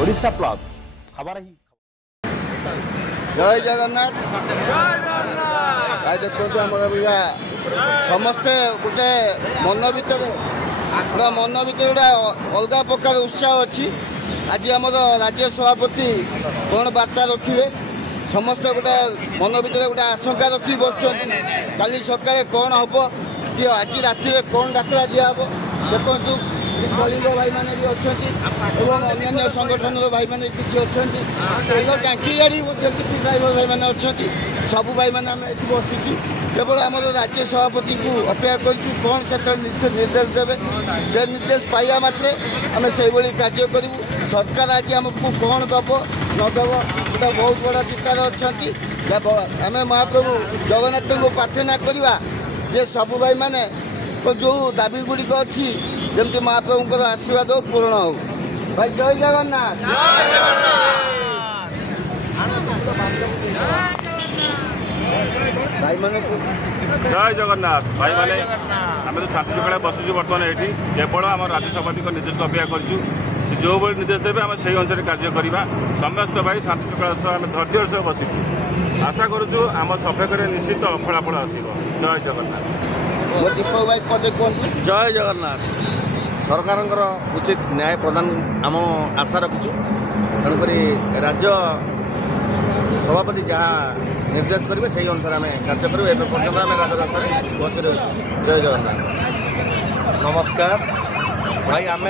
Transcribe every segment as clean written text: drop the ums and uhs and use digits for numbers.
Odisha plus खबर ही जय जगन्नाथ देखो समस्ते गोटे मन भर गोटे अलग प्रकार उत्साह अच्छी आज आम राज्य सभापति कौन वार्ता रखिए समस्ते गोटे मन भर गोटे आशंका रखी बस काली सकाଳେ कौन हम कि आज राति कौन डाकरा दिहब देखु कलिंग भाई मैंने भी अच्छा अन्य संगठन भाई मैंने किसी अच्छा टांकी गाड़ी ड्राइवर भाई मैंने अच्छा सब भाई मैंने आम ये बसीचु केवल आम राज्य सभापति को अपेक्षा करूँ कौन से निर्देश देवे से निर्देश पाइबा मात्रे आम से कार्य करूँ सरकार आज आमको कौन दब नदब गोटे बहुत बड़ा चिंतार अच्छा आम महाप्रभु जगन्नाथ को प्रार्थना करवा जे सब भाई मैंने जो दाबी गुड़िक अच्छी जमती महाप्रभु आशीर्वाद पूर्ण हो भाई जय जगन्नाथ भाई मैंने जय जगन्नाथ भाई मैंने आम तो शांति सकाଳେ बसुचु बर्तमान ये केवल आम राज्य सभापति निर्देश को अपेक्षा करूँ जो भाई निर्देश देवे आम से अनुसार कार्य करवा समस्त भाई शांति सकाळ आम धैर्य सह बसीचु आशा करूँ आम सभ्यकर निश्चित फलाफल आसब जय जगन्नाथ दीपक भाई पदे कहूँ जय जगन्नाथ सरकार उचित न्याय प्रदान आम आशा रखीचु तेणुक राज्य सभापति जहाँ निर्देश करेंगे से अनुसार आम कार्य करूँ एवं पर्यटन आम राजरास्ता बस जय जगन्नाथ नमस्कार भाई आम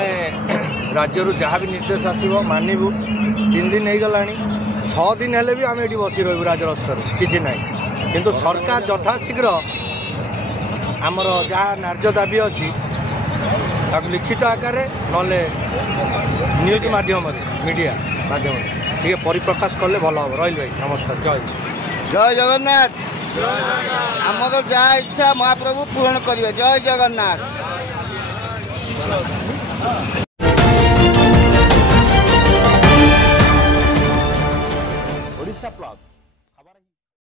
राज्य जहाँ भी निर्देश आसो मानवु 3 दिन हो गला 6 दिन हेले भी आम ये बसी रू राजरास्ता किसी ना किंतु सरकार यथाशीघ्र आमर जहाँ न्याय दाबी अच्छी लिखित आकार ना न्यूज माध्यम मीडिया माध्यम टे परिप्रकाश कले भल हम रही भाई नमस्कार जय जगन्नाथ आमर जहाँ इच्छा महाप्रभु पूर्ण करेंगे जय जगन्नाथ।